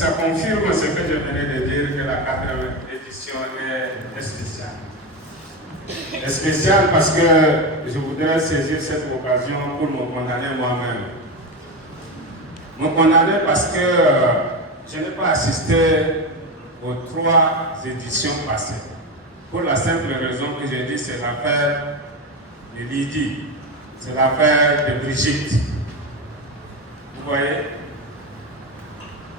ça confirme ce que je venais de dire, que la 4e édition est spéciale. Est spéciale parce que je voudrais saisir cette occasion pour me condamner moi-même. Me condamner parce que je n'ai pas assisté aux 3 éditions passées. Pour la simple raison que j'ai dit, c'est l'affaire de Lydie, c'est l'affaire de Brigitte. Vous voyez?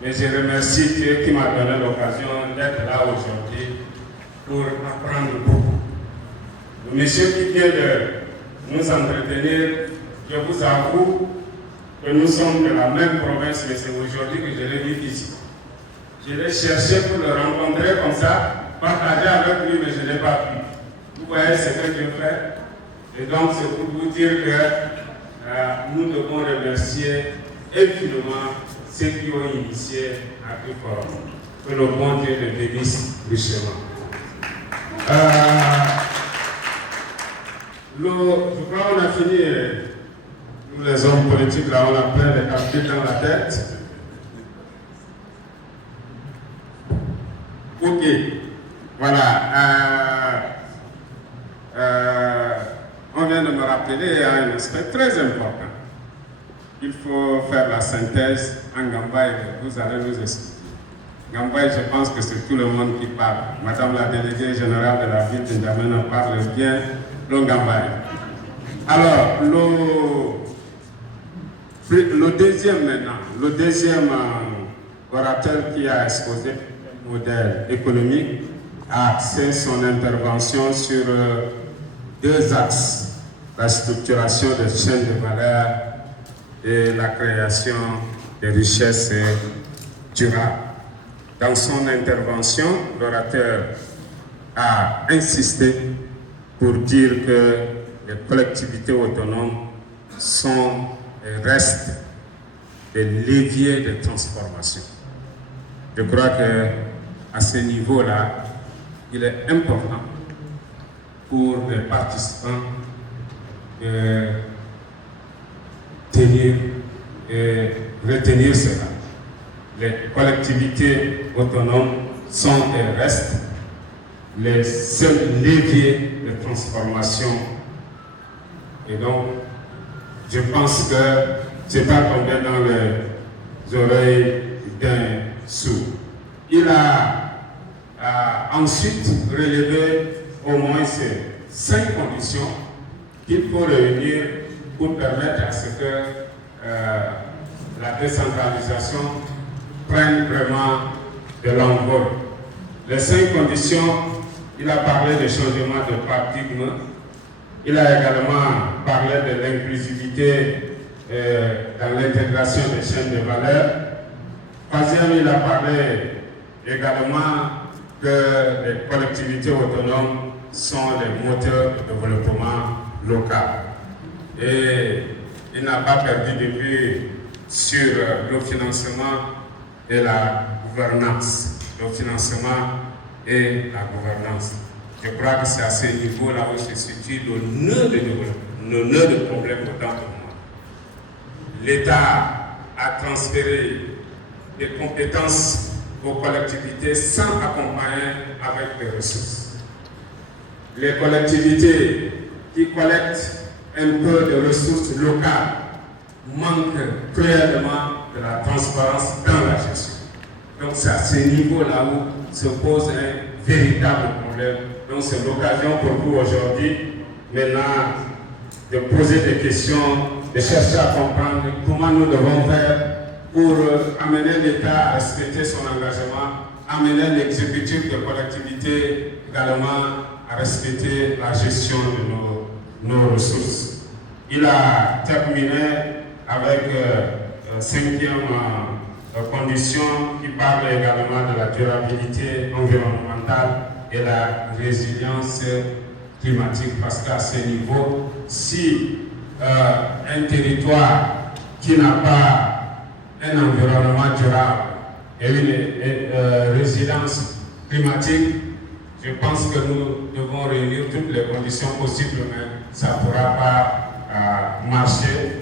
Mais je remercie Dieu qui m'a donné l'occasion d'être là aujourd'hui pour apprendre beaucoup. Le monsieur qui vient de nous entretenir, je vous avoue que nous sommes de la même province, mais c'est aujourd'hui que je l'ai vu ici. Je l'ai cherché pour le rencontrer comme ça, partager avec lui, mais je n'ai pas pu. Vous voyez ce que Dieu fait. Et donc c'est pour vous dire que nous devons remercier infiniment ceux qui ont initié Agriforum. Que le bon Dieu le bénisse richement. Je crois qu'on a fini, nous les hommes politiques, là on a plein de calculs dans la tête. Ok, voilà. On vient de me rappeler à un aspect très important. Il faut faire la synthèse en Gambaye, vous allez nous expliquer. Gambaye, je pense que c'est tout le monde qui parle. Madame la déléguée générale de la ville de N'Djamena parle bien le Gambaye. Alors, le deuxième maintenant, le deuxième orateur qui a exposé le modèle économique a axé son intervention sur 2 axes, la structuration des chaînes de valeur et la création de richesses durables. Dans son intervention, l'orateur a insisté pour dire que les collectivités autonomes sont et restent des leviers de transformation. Je crois qu'à ce niveau-là, il est important pour les participants de tenir et retenir cela. Les collectivités autonomes sont et restent les seuls leviers de transformation. Et donc, je pense que ce n'est pas tombé dans les oreilles d'un sourd. Il a ensuite relevé au moins ces 5 conditions qu'il faut réunir pour permettre à ce que la décentralisation prenne vraiment de l'envol. Les 5 conditions, il a parlé de changement de paradigme, il a également parlé de l'inclusivité dans l'intégration des chaînes de valeur. Troisième, il a parlé également que les collectivités autonomes sont les moteurs de développement local. Et il n'a pas perdu de vue sur le financement et la gouvernance. Le financement et la gouvernance. Je crois que c'est à ce niveau-là où se situe le nœud de développement, le nœud de problème autant pour moi. L'État a transféré des compétences aux collectivités sans accompagner avec des ressources. Les collectivités qui collectent un peu de ressources locales manquent cruellement de la transparence dans la gestion. Donc c'est à ce niveau-là où se pose un véritable problème. Donc c'est l'occasion pour vous aujourd'hui, maintenant, de poser des questions, de chercher à comprendre comment nous devons faire pour amener l'État à respecter son engagement, amener l'exécutif de collectivités également à respecter la gestion de nos ressources. Il a terminé avec 5e condition qui parle également de la durabilité environnementale et la résilience climatique, parce qu'à ce niveau, si un territoire qui n'a pas un environnement durable et une résilience climatique, je pense que nous devons réunir toutes les conditions possibles, mais ça ne pourra pas marcher.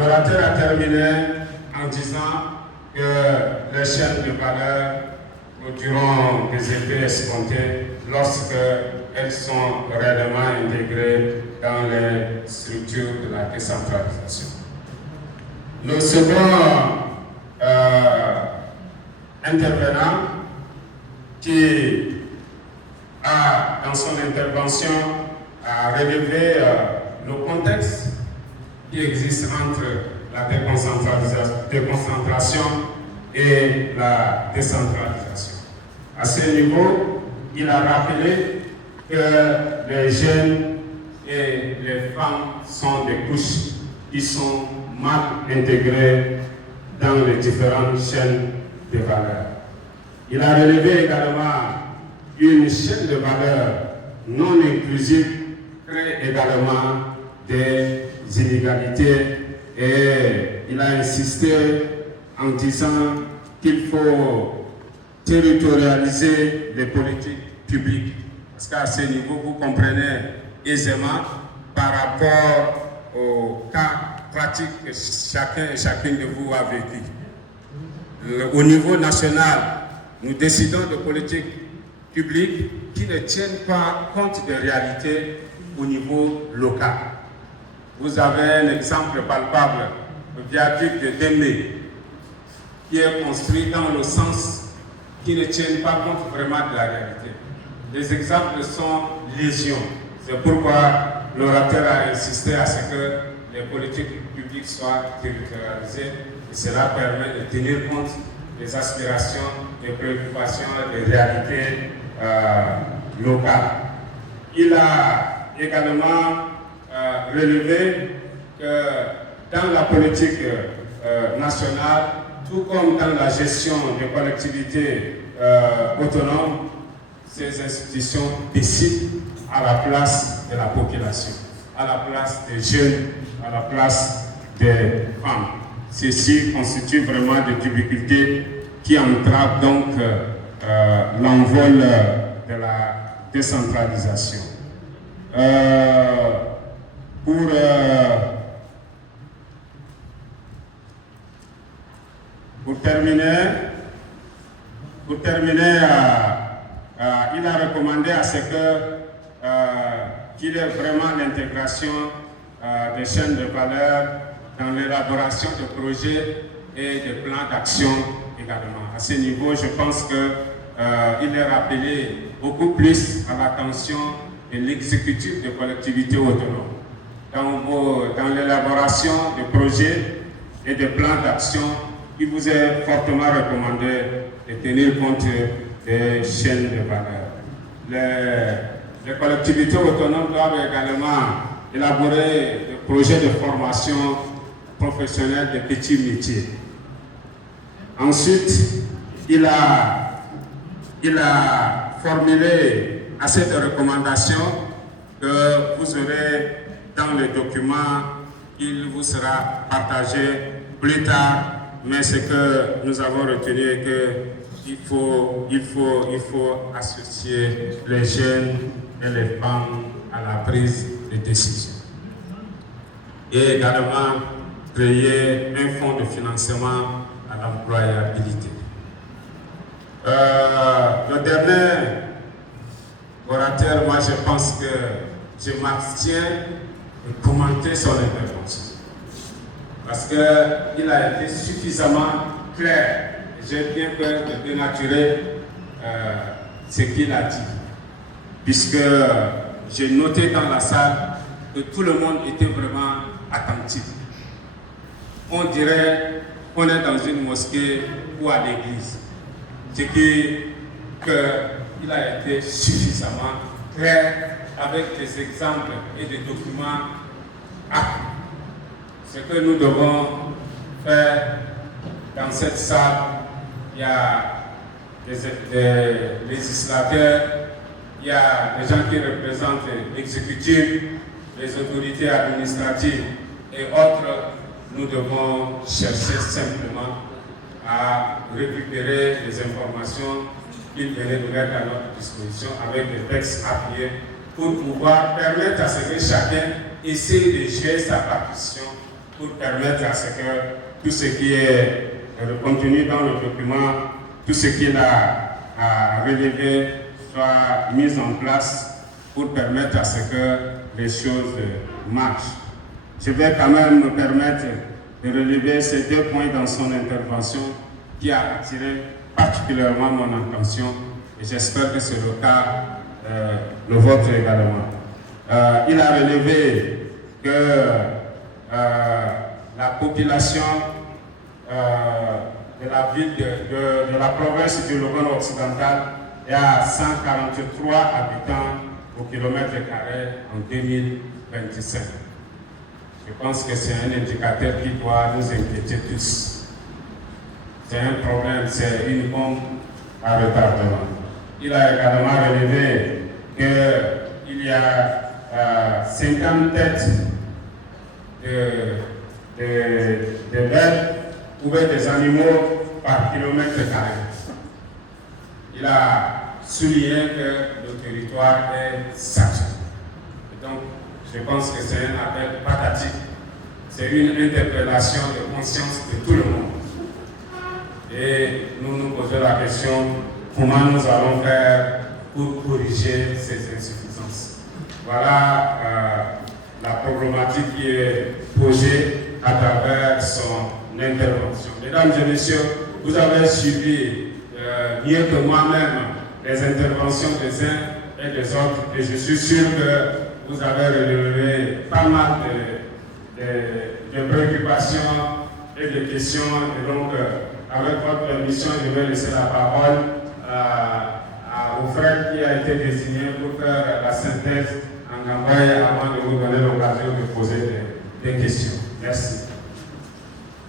L'orateur a terminé en disant que les chaînes de valeur produiront des effets escomptés lorsqu'elles sont réellement intégrées dans les structures de la décentralisation. Le second intervenant qui a, dans son intervention, a relevé le contexte qui existe entre la déconcentration et la décentralisation. À ce niveau, il a rappelé que les jeunes et les femmes sont des couches qui sont mal intégrées dans les différentes chaînes de valeur. Il a relevé également une chaîne de valeur non inclusive crée également des inégalités et il a insisté en disant qu'il faut territorialiser les politiques publiques. Parce qu'à ce niveau, vous comprenez aisément par rapport aux cas pratiques que chacun et chacune de vous a vécu. Au niveau national, nous décidons de politiques publiques qui ne tiennent pas compte des réalités au niveau local. Vous avez un exemple palpable, le viaduc de Démé, qui est construit dans le sens qui ne tient pas compte vraiment de la réalité. Les exemples sont légion. C'est pourquoi l'orateur a insisté à ce que les politiques publiques soient territorialisées et cela permet de tenir compte des aspirations, des préoccupations, des réalités locales. Il a également relevé que dans la politique nationale, tout comme dans la gestion des collectivités autonomes, ces institutions décident à la place de la population, à la place des jeunes, à la place des femmes. Ceci constitue vraiment des difficultés qui entravent donc l'envol de la décentralisation. Pour terminer, il a recommandé à ce qu'il y ait vraiment l'intégration des chaînes de valeur dans l'élaboration de projets et de plans d'action également. À ce niveau, je pense qu'il est rappelé beaucoup plus à l'attention de l'exécutif des collectivités autonomes. Dans l'élaboration des projets et des plans d'action, il vous est fortement recommandé de tenir compte des chaînes de valeur. Les collectivités autonomes doivent également élaborer des projets de formation professionnelle de petits métiers. Ensuite, il a formulé à cette recommandation que vous aurez dans le document, il vous sera partagé plus tard, mais ce que nous avons retenu est qu'il faut associer les jeunes et les femmes à la prise de décision. Et également créer un fonds de financement à l'employabilité. Le dernier orateur, moi je pense que je m'abstiens de commenter son intervention. Parce qu'il a été suffisamment clair. J'ai bien peur de dénaturer ce qu'il a dit. Puisque j'ai noté dans la salle que tout le monde était vraiment attentif. On dirait qu'on est dans une mosquée ou à l'église. Ce qui qu'il a été suffisamment clair avec des exemples et des documents. Ce que nous devons faire dans cette salle, il y a des législateurs, il y a des gens qui représentent l'exécutif, les autorités administratives et autres. Nous devons chercher simplement à récupérer les informations qu'ils venaient de mettre à notre disposition avec des textes appuyés pour pouvoir permettre à ce que chacun essaie de jouer sa partition pour permettre à ce que tout ce qui est contenu dans le document, tout ce qu'il a relevé soit mis en place pour permettre à ce que les choses marchent. Je vais quand même me permettre de relever ces 2 points dans son intervention qui a attiré particulièrement mon attention et j'espère que c'est le cas le vôtre également. Il a relevé que la population de la ville de la province du Logone occidental est à 143 habitants au kilomètre carré en 2025. Je pense que c'est un indicateur qui doit nous inquiéter tous. C'est un problème, c'est une bombe à retardement. Il a également relevé qu'il y a 50 têtes de bêtes ou des animaux par kilomètre carré. Il a souligné que le territoire est saturé. Et donc, je pense que c'est un appel pathétique. C'est une interpellation de conscience de tout le monde. Et nous nous posons la question, comment nous allons faire pour corriger ces insuffisances. Voilà la problématique qui est posée à travers son intervention. Mesdames et messieurs, vous avez suivi mieux que moi-même les interventions des uns et des autres et je suis sûr que vous avez relevé pas mal de préoccupations et de questions et donc avec votre permission, je vais laisser la parole au frère qui a été désigné pour faire la synthèse en Gambaye avant de vous donner l'occasion de poser des questions. Merci.